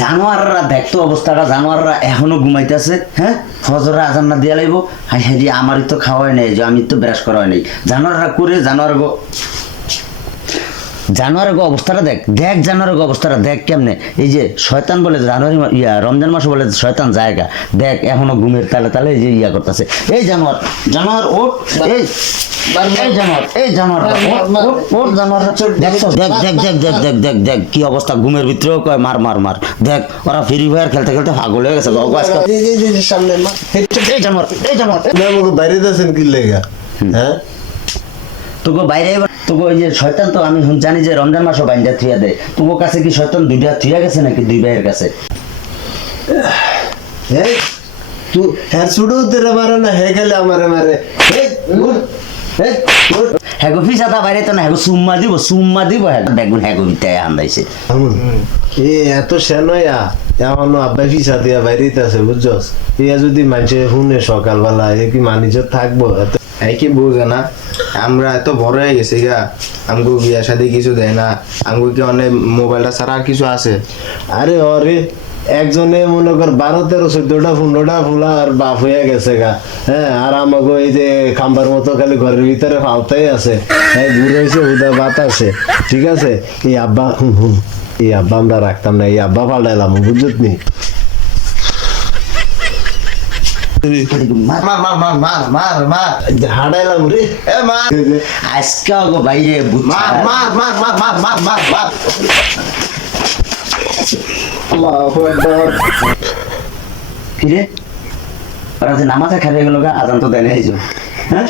জানোয়াররা দেখতো অবস্থাটা, জানোয়াররা এখনো ঘুমাইতেছে। হ্যাঁ, ফজরে আজান না দিয়া লাইব। হাই হাই, আমারই তো খাওয়াই নাই, যে আমি তো ব্রাশ করা নাই। জানোয়াররা করে জানোয়ারের অবস্থাটা দেখ, জানোয়ারের অবস্থাটা দেখ কেমনে। এই যে শয়তান বলে জানুয়ারি রমজান মাসে বলে শয়তান জায়গা, দেখ এখনো ঘুমের তালে তালে এই যে ইয়া করতেছে। এই জানোয়ার ওঠ, দেখ কি অবস্থা, ঘুমের ভিতরেও কয় মার মার মার। দেখ ওরা ফ্রি ফায়ার খেলতে খেলতে পাগল হয়ে গেছে। বাইরে যাচ্ছেন কি লেগা? হ্যাঁ, তোকে বাইরে তোকে ওই যে শয়তান, তো আমি জানি যে রমজান মাসও বাইন্দা থুয়া দেয়। তোর কাছে কি শয়তান দুইটা থুয়া গেছে নাকি দুই ভাইয়ের কাছে? তুই হ্যাঁ ছুটো তেরে মারে না, হে গেলে আমারে মারে। হ্যাগো ফিসাতা বাইরে তো না, হ্যাগো সুম্মা দিব দেখুন হ্যাগো বিটায় আন্দাইছে। এ এত সেনয়া এমন আব্বা ফিসা দিয়া বাইরেতে আছে বুঝছস। ইয়া যদি মানুষে শুনে সকালবেলা এ কি মানিজ থাকবো? এই কি বুঝে না, আমরা এত বড় হয়ে গেছি গা, আমগো বিয়া শাদী কিছু দেয় না। আমগো কি অনেক মোবাইলটা ছাড়া আর কিছু আছে? আরে অরে একজনে মনে কর 12-13-14টা 15টা ফুলা আর বাপ হয়ে গেছে গা। হ্যাঁ, আর আমাকে এই যে খাম্বার মতো খালি ঘরের ভিতরে ফালতাই আছে। হ্যাঁ, বুড়ো হয়েছে উদা বাত আছে। ঠিক আছে, এই আব্বা এই আব্বা আমরা রাখতাম না, এই আব্বা পাল্টাইলাম বুঝত নি। হাঁটাইলাম রে আজকে বাইরে ফিরে ওরা যে নামাজে খাবে গেল গা, আজান তো দেয় না। এই হ্যাঁ,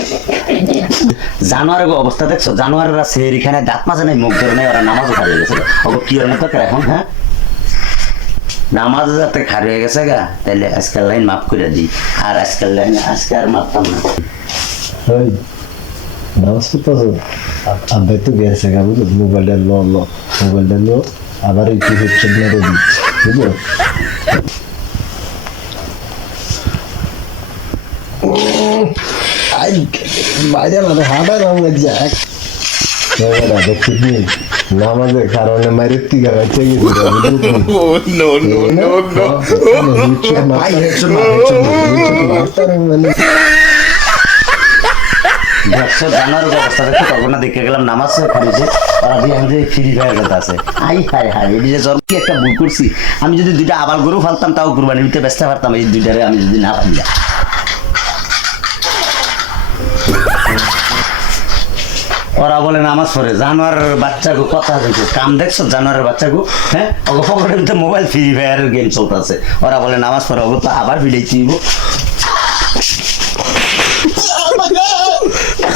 জানোয়ারের অবস্থা দেখছো, জানোয়াররা সেহরি খানে দাঁত মাজে নাই, মুখ ধরে নাই, ওরা নামাজও খারিয়ে গেছে। কি হলো তো এখন? হ্যাঁ, নামাজ যাতে খারিয়ে গেছে গা, তাইলে আজকাল লাইন মাফ করে দিই। আর আজকাল লাইন আজকে আর মাফতাম না। নামাজ পড়তেছো? আব্বাই তো গেছে গা বুঝলো, মোবাইলটা লো আবার একটু হচ্ছে মেরে দিই বুঝলো। বাইরে হাঁটাইলাম যাক দেখছি নামাজের কারণে মায়ের টিকা গেছে দেখছো জানোয়ার অবস্থা দেখছো, তখন না দেখে গেলাম নামাজ খারিয়েছে, ওরা দিয়ে ফ্রি ফায়ার খেলতে আছে। হাই হাই হাই, এই যে জ্বর কি একটা ভুল করছি। আমি যদি দুইটা আবার গরু ফালতাম তাও কুরবানি দিতে ব্যস্ত পারতাম, এই দুইটারে আমি যদি না পারি। ওরা বলে নামাজ পড়ে, জানোয়ারের বাচ্চাগো কথা দেখছো, কাম দেখছো জানোয়ারের বাচ্চাগো। হ্যাঁ, পকেটের ভিতরে মোবাইল ফ্রি ফায়ারের গেম চলতেছে, ওরা বলে নামাজ পড়ে, তো আবার ভিড়াই দিব।